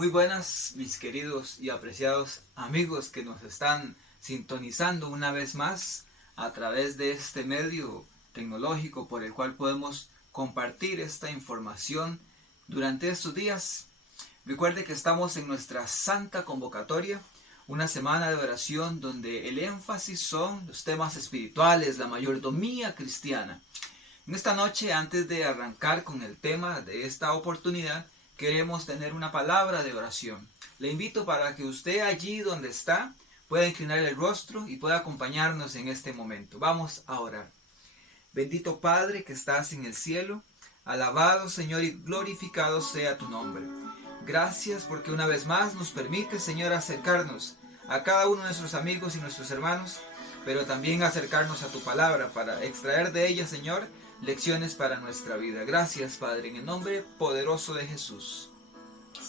Muy buenas, mis queridos y apreciados amigos que nos están sintonizando una vez más a través de este medio tecnológico por el cual podemos compartir esta información durante estos días. Recuerde que estamos en nuestra Santa Convocatoria, una semana de oración donde el énfasis son los temas espirituales, la mayordomía cristiana. En esta noche, antes de arrancar con el tema de esta oportunidad, queremos tener una palabra de oración. Le invito para que usted allí donde está pueda inclinar el rostro y pueda acompañarnos en este momento. Vamos a orar. Bendito Padre que estás en el cielo, alabado Señor y glorificado sea tu nombre. Gracias porque una vez más nos permite, Señor, acercarnos a cada uno de nuestros amigos y nuestros hermanos, pero también acercarnos a tu palabra para extraer de ella, Señor, lecciones para nuestra vida. Gracias, Padre, en el nombre poderoso de Jesús.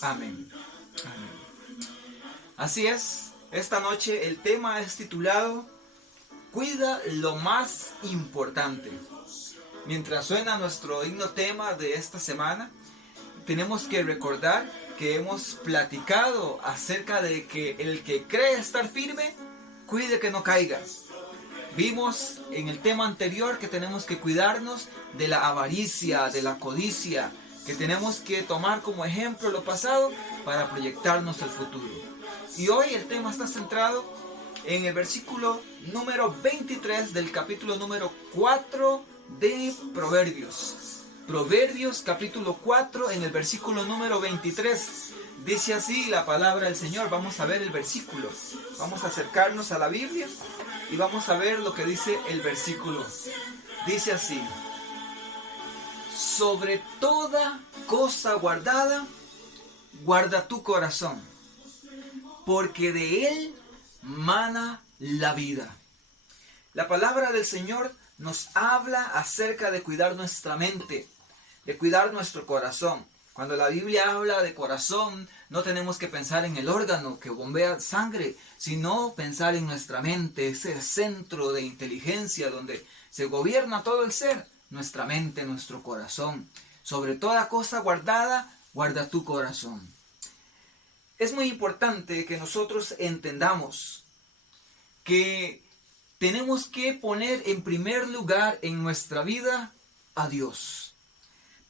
Amén. Amén. Así es, esta noche el tema es titulado Cuida lo más importante. Mientras suena nuestro himno tema de esta semana, tenemos que recordar que hemos platicado acerca de que el que cree estar firme, cuide que no caiga. Vimos en el tema anterior que tenemos que cuidarnos de la avaricia, de la codicia, que tenemos que tomar como ejemplo lo pasado para proyectarnos el futuro. Y hoy el tema está centrado en el versículo número 23 del capítulo número 4 de Proverbios. Proverbios capítulo 4 en el versículo número 23. Dice así la palabra del Señor. Vamos a ver el versículo. Vamos a acercarnos a la Biblia y vamos a ver lo que dice el versículo. Dice así: sobre toda cosa guardada, guarda tu corazón, porque de él mana la vida. La palabra del Señor nos habla acerca de cuidar nuestra mente, de cuidar nuestro corazón. Cuando la Biblia habla de corazón, no tenemos que pensar en el órgano que bombea sangre, sino pensar en nuestra mente, ese centro de inteligencia donde se gobierna todo el ser, nuestra mente, nuestro corazón. Sobre toda cosa guardada, guarda tu corazón. Es muy importante que nosotros entendamos que tenemos que poner en primer lugar en nuestra vida a Dios.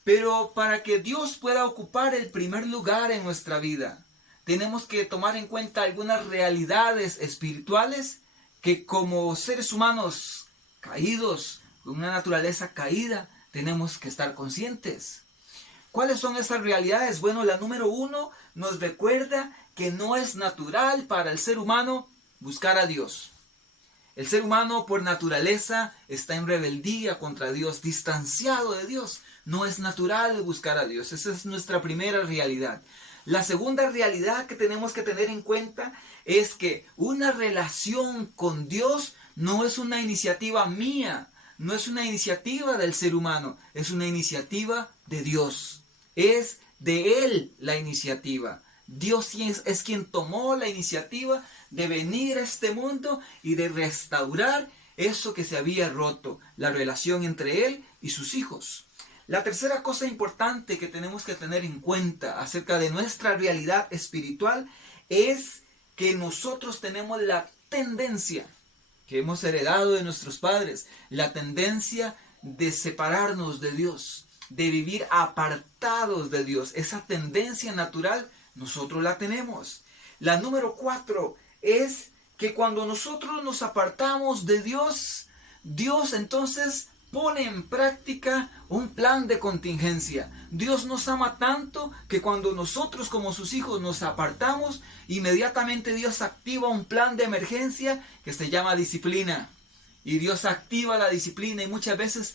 Pero para que Dios pueda ocupar el primer lugar en nuestra vida, tenemos que tomar en cuenta algunas realidades espirituales que como seres humanos caídos, con una naturaleza caída, tenemos que estar conscientes. ¿Cuáles son esas realidades? Bueno, la número 1 nos recuerda que no es natural para el ser humano buscar a Dios. El ser humano por naturaleza está en rebeldía contra Dios, distanciado de Dios. No es natural buscar a Dios. Esa es nuestra primera realidad. La segunda realidad que tenemos que tener en cuenta es que una relación con Dios no es una iniciativa mía, no es una iniciativa del ser humano, es una iniciativa de Dios. Es de Él la iniciativa. Dios es quien tomó la iniciativa de venir a este mundo y de restaurar eso que se había roto, la relación entre Él y sus hijos. La tercera cosa importante que tenemos que tener en cuenta acerca de nuestra realidad espiritual es que nosotros tenemos la tendencia que hemos heredado de nuestros padres, la tendencia de separarnos de Dios, de vivir apartados de Dios. Esa tendencia natural nosotros la tenemos. La número 4 es que cuando nosotros nos apartamos de Dios, Dios entonces pone en práctica un plan de contingencia. Dios nos ama tanto que cuando nosotros como sus hijos nos apartamos, inmediatamente Dios activa un plan de emergencia que se llama disciplina. Y Dios activa la disciplina y muchas veces,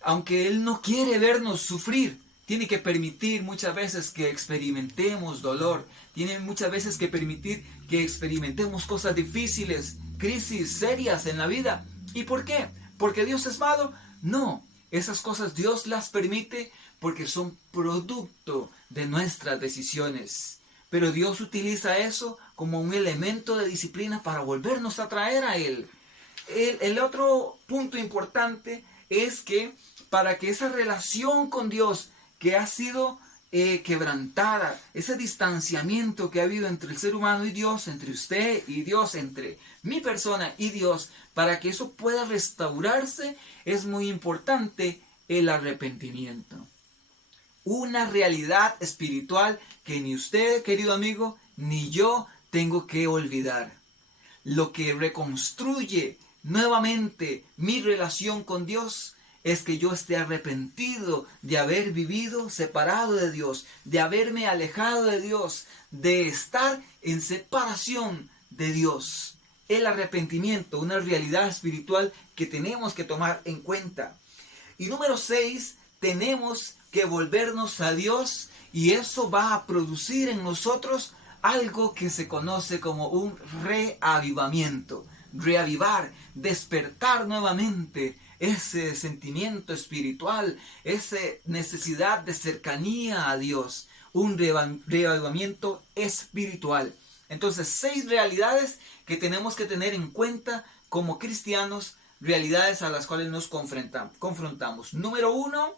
aunque Él no quiere vernos sufrir, tiene que permitir muchas veces que experimentemos dolor. Tiene muchas veces que permitir que experimentemos cosas difíciles, crisis serias en la vida. ¿Y por qué? ¿Porque Dios es malo? No, esas cosas Dios las permite porque son producto de nuestras decisiones. Pero Dios utiliza eso como un elemento de disciplina para volvernos a traer a Él. El otro punto importante es que para que esa relación con Dios que ha sido quebrantada, ese distanciamiento que ha habido entre el ser humano y Dios, entre usted y Dios, entre mi persona y Dios, para que eso pueda restaurarse, es muy importante el arrepentimiento. Una realidad espiritual que ni usted, querido amigo, ni yo tengo que olvidar. Lo que reconstruye nuevamente mi relación con Dios es que yo esté arrepentido de haber vivido separado de Dios, de haberme alejado de Dios, de estar en separación de Dios. El arrepentimiento, una realidad espiritual que tenemos que tomar en cuenta. Y número 6, tenemos que volvernos a Dios, y eso va a producir en nosotros algo que se conoce como un reavivamiento. Reavivar, despertar nuevamente ese sentimiento espiritual, esa necesidad de cercanía a Dios, un reavivamiento espiritual. Entonces, 6 realidades que tenemos que tener en cuenta como cristianos, realidades a las cuales nos confrontamos. Número 1,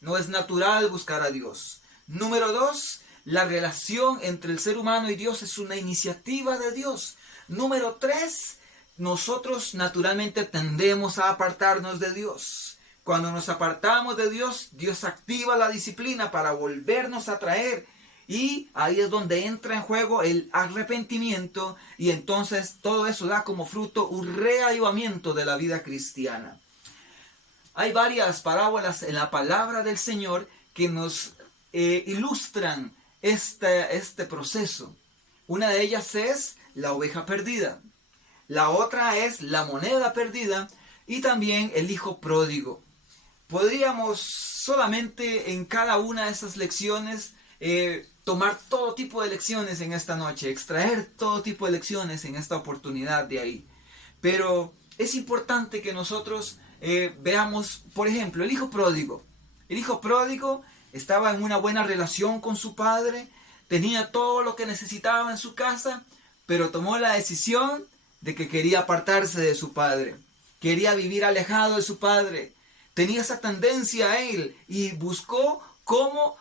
no es natural buscar a Dios. Número 2, la relación entre el ser humano y Dios es una iniciativa de Dios. Número 3, nosotros naturalmente tendemos a apartarnos de Dios. Cuando nos apartamos de Dios, Dios activa la disciplina para volvernos a traer. Y ahí es donde entra en juego el arrepentimiento, y entonces todo eso da como fruto un reavivamiento de la vida cristiana. Hay varias parábolas en la palabra del Señor que nos ilustran este proceso. Una de ellas es la oveja perdida. La otra es la moneda perdida y también el hijo pródigo. Podríamos solamente en cada una de esas lecciones tomar todo tipo de lecciones en esta noche, extraer todo tipo de lecciones en esta oportunidad de ahí. Pero es importante que nosotros veamos, por ejemplo, el hijo pródigo. El hijo pródigo estaba en una buena relación con su padre, tenía todo lo que necesitaba en su casa, pero tomó la decisión de que quería apartarse de su padre, quería vivir alejado de su padre, tenía esa tendencia a él y buscó cómo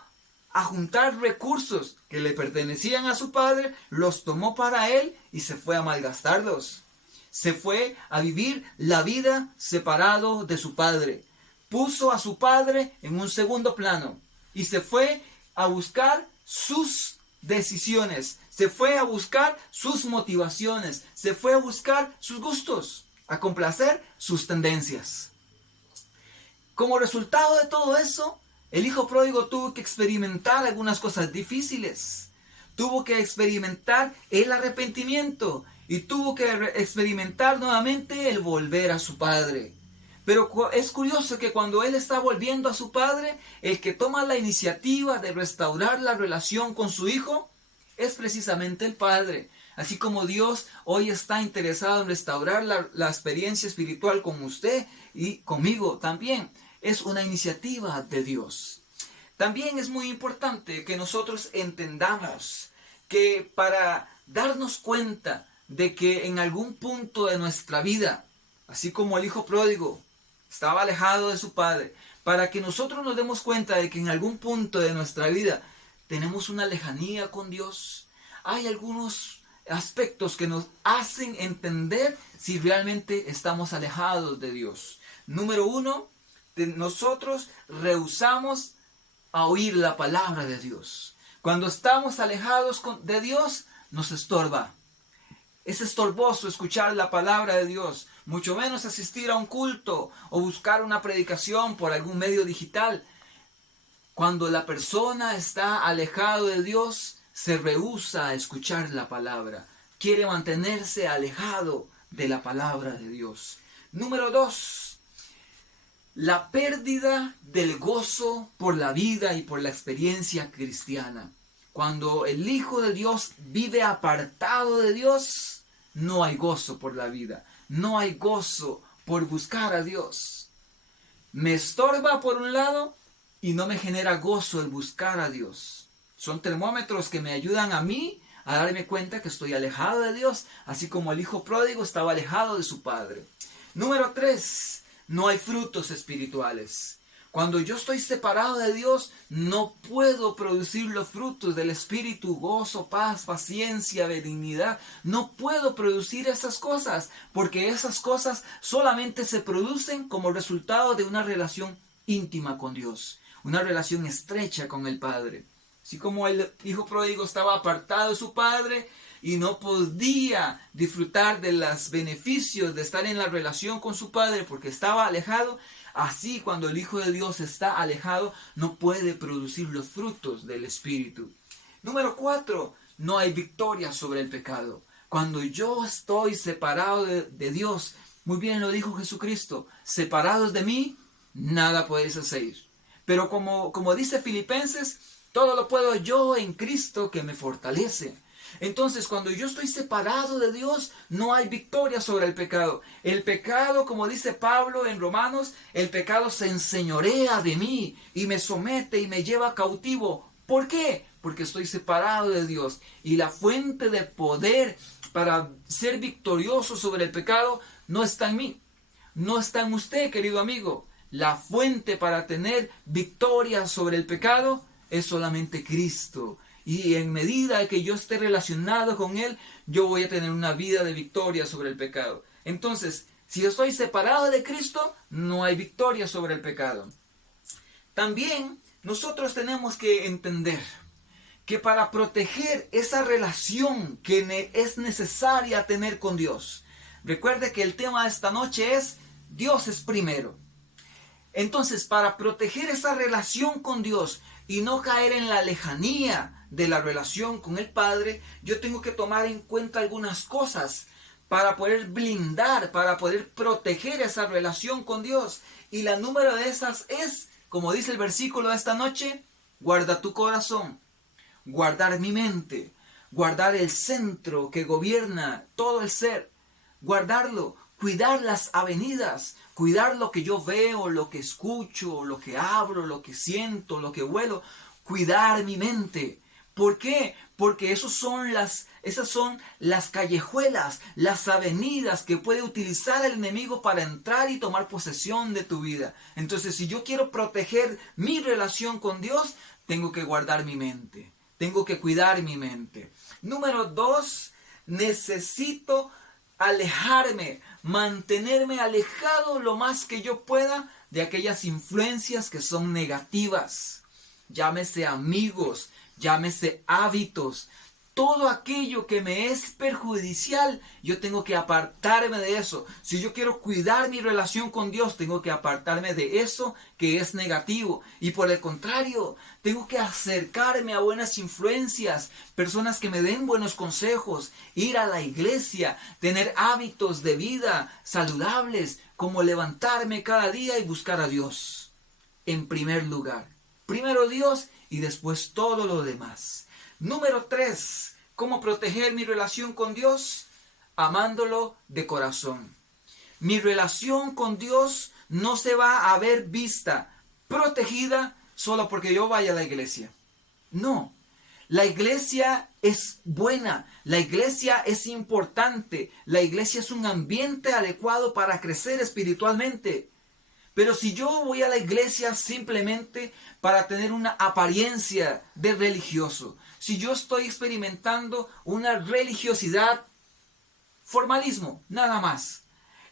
juntar recursos que le pertenecían a su padre, los tomó para él y se fue a malgastarlos. Se fue a vivir la vida separado de su padre. Puso a su padre en un segundo plano y se fue a buscar sus decisiones, se fue a buscar sus motivaciones, se fue a buscar sus gustos, a complacer sus tendencias. Como resultado de todo eso, el hijo pródigo tuvo que experimentar algunas cosas difíciles. Tuvo que experimentar el arrepentimiento y tuvo que experimentar nuevamente el volver a su padre. Pero es curioso que cuando él está volviendo a su padre, el que toma la iniciativa de restaurar la relación con su hijo es precisamente el padre. Así como Dios hoy está interesado en restaurar la experiencia espiritual con usted y conmigo también. Es una iniciativa de Dios. También es muy importante que nosotros entendamos que para darnos cuenta de que en algún punto de nuestra vida, así como el hijo pródigo estaba alejado de su padre, para que nosotros nos demos cuenta de que en algún punto de nuestra vida tenemos una lejanía con Dios, hay algunos aspectos que nos hacen entender si realmente estamos alejados de Dios. Número 1, nosotros rehusamos a oír la palabra de Dios. Cuando estamos alejados de Dios, nos estorba. Es estorboso escuchar la palabra de Dios, mucho menos asistir a un culto o buscar una predicación por algún medio digital. Cuando la persona está alejado de Dios, se rehúsa a escuchar la palabra. Quiere mantenerse alejado de la palabra de Dios. Número 2. La pérdida del gozo por la vida y por la experiencia cristiana. Cuando el Hijo de Dios vive apartado de Dios, no hay gozo por la vida. No hay gozo por buscar a Dios. Me estorba por un lado y no me genera gozo el buscar a Dios. Son termómetros que me ayudan a mí a darme cuenta que estoy alejado de Dios, así como el hijo pródigo estaba alejado de su padre. Número 3. No hay frutos espirituales. Cuando yo estoy separado de Dios, no puedo producir los frutos del Espíritu, gozo, paz, paciencia, benignidad. No puedo producir esas cosas, porque esas cosas solamente se producen como resultado de una relación íntima con Dios, una relación estrecha con el Padre. Así como el hijo pródigo estaba apartado de su padre y no podía disfrutar de los beneficios de estar en la relación con su padre porque estaba alejado, así cuando el Hijo de Dios está alejado, no puede producir los frutos del Espíritu. Número 4, no hay victoria sobre el pecado. Cuando yo estoy separado de Dios, muy bien lo dijo Jesucristo, separados de mí, nada podéis hacer. Pero como dice Filipenses, todo lo puedo yo en Cristo que me fortalece. Entonces, cuando yo estoy separado de Dios, no hay victoria sobre el pecado. El pecado, como dice Pablo en Romanos, el pecado se enseñorea de mí y me somete y me lleva cautivo. ¿Por qué? Porque estoy separado de Dios. Y la fuente de poder para ser victorioso sobre el pecado no está en mí. No está en usted, querido amigo. La fuente para tener victoria sobre el pecado es solamente Cristo. Y en medida que yo esté relacionado con Él, yo voy a tener una vida de victoria sobre el pecado. Entonces, si yo estoy separado de Cristo, no hay victoria sobre el pecado. También nosotros tenemos que entender que para proteger esa relación que es necesaria tener con Dios, recuerde que el tema de esta noche es Dios es primero. Entonces, para proteger esa relación con Dios y no caer en la lejanía de la relación con el Padre, yo tengo que tomar en cuenta algunas cosas para poder blindar, para poder proteger esa relación con Dios. Y la número de esas es, como dice el versículo de esta noche, guarda tu corazón, guardar mi mente, guardar el centro que gobierna todo el ser, guardarlo, cuidar las avenidas, cuidar lo que yo veo, lo que escucho, lo que hablo, lo que siento, lo que huelo, cuidar mi mente. ¿Por qué? Porque esas son las callejuelas, las avenidas que puede utilizar el enemigo para entrar y tomar posesión de tu vida. Entonces, si yo quiero proteger mi relación con Dios, tengo que guardar mi mente. Tengo que cuidar mi mente. Número 2, necesito alejarme, mantenerme alejado lo más que yo pueda de aquellas influencias que son negativas. Llámese amigos, llámese hábitos, todo aquello que me es perjudicial, yo tengo que apartarme de eso. Si yo quiero cuidar mi relación con Dios, tengo que apartarme de eso que es negativo. Y por el contrario, tengo que acercarme a buenas influencias, personas que me den buenos consejos, ir a la iglesia, tener hábitos de vida saludables, como levantarme cada día y buscar a Dios. En primer lugar, primero Dios y después todo lo demás. Número 3, ¿cómo proteger mi relación con Dios? Amándolo de corazón. Mi relación con Dios no se va a ver vista, protegida, solo porque yo vaya a la iglesia. No, la iglesia es buena, la iglesia es importante, la iglesia es un ambiente adecuado para crecer espiritualmente. Pero si yo voy a la iglesia simplemente para tener una apariencia de religioso, si yo estoy experimentando una religiosidad, formalismo, nada más,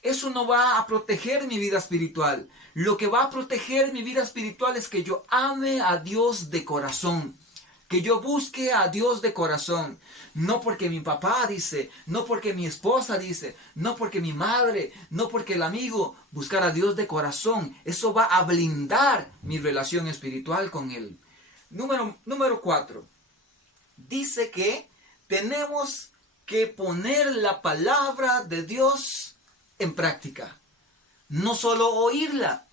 eso no va a proteger mi vida espiritual. Lo que va a proteger mi vida espiritual es que yo ame a Dios de corazón, que yo busque a Dios de corazón, no porque mi papá dice, no porque mi esposa dice, no porque mi madre, no porque el amigo, buscar a Dios de corazón. Eso va a blindar mi relación espiritual con Él. Número 4. Dice que tenemos que poner la palabra de Dios en práctica. No solo oírla.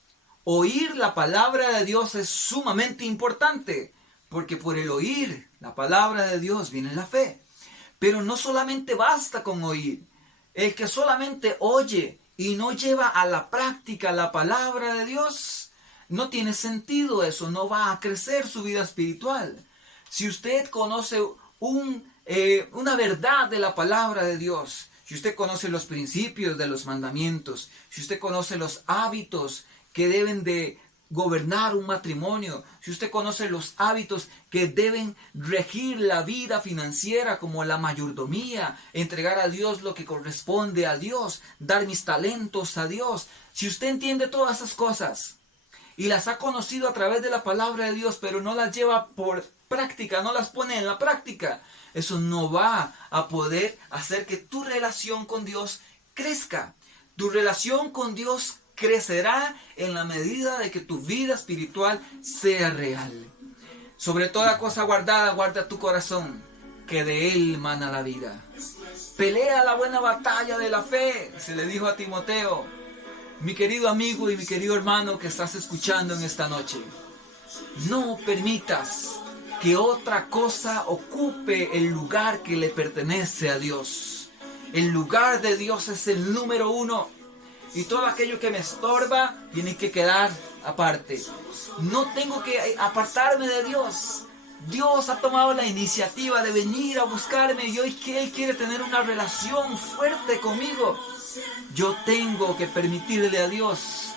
Oír la palabra de Dios es sumamente importante, porque por el oír la palabra de Dios viene la fe. Pero no solamente basta con oír. El que solamente oye y no lleva a la práctica la palabra de Dios, no tiene sentido eso, no va a crecer su vida espiritual. Si usted conoce una verdad de la palabra de Dios, si usted conoce los principios de los mandamientos, si usted conoce los hábitos que deben de gobernar un matrimonio, si usted conoce los hábitos que deben regir la vida financiera, como la mayordomía, entregar a Dios lo que corresponde a Dios, dar mis talentos a Dios, si usted entiende todas esas cosas y las ha conocido a través de la palabra de Dios, pero no las lleva por práctica, no las pone en la práctica, eso no va a poder hacer que tu relación con Dios crezca. Tu relación con Dios crecerá en la medida de que tu vida espiritual sea real. Sobre toda cosa guardada, guarda tu corazón, que de él mana la vida. Pelea la buena batalla de la fe, se le dijo a Timoteo. Mi querido amigo y mi querido hermano que estás escuchando en esta noche, no permitas que otra cosa ocupe el lugar que le pertenece a Dios. El lugar de Dios es el número 1. Y todo aquello que me estorba tiene que quedar aparte. No tengo que apartarme de Dios. Dios ha tomado la iniciativa de venir a buscarme y hoy que Él quiere tener una relación fuerte conmigo. Yo tengo que permitirle a Dios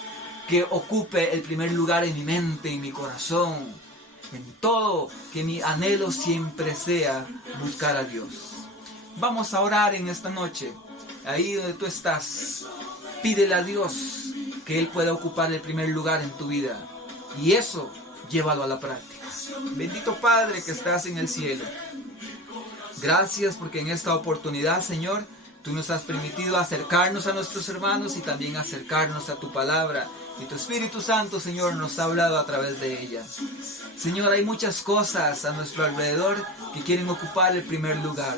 que ocupe el primer lugar en mi mente, en mi corazón, en todo, que mi anhelo siempre sea buscar a Dios. Vamos a orar en esta noche, ahí donde tú estás. Pídele a Dios que Él pueda ocupar el primer lugar en tu vida. Y eso, llévalo a la práctica. Bendito Padre que estás en el cielo. Gracias porque en esta oportunidad, Señor, tú nos has permitido acercarnos a nuestros hermanos y también acercarnos a tu palabra. Y tu Espíritu Santo, Señor, nos ha hablado a través de ella. Señor, hay muchas cosas a nuestro alrededor que quieren ocupar el primer lugar.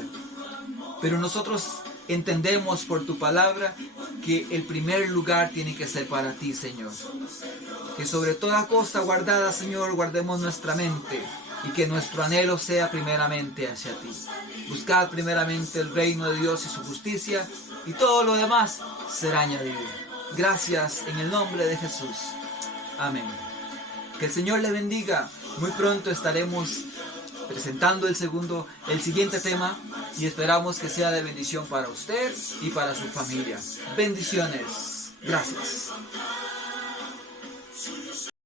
Pero nosotros entendemos por tu palabra que el primer lugar tiene que ser para ti, Señor. Que sobre toda cosa guardada, Señor, guardemos nuestra mente y que nuestro anhelo sea primeramente hacia ti. Buscad primeramente el reino de Dios y su justicia y todo lo demás será añadido. Gracias en el nombre de Jesús. Amén. Que el Señor le bendiga. Muy pronto estaremos presentando el siguiente tema y esperamos que sea de bendición para usted y para su familia. Bendiciones. Gracias.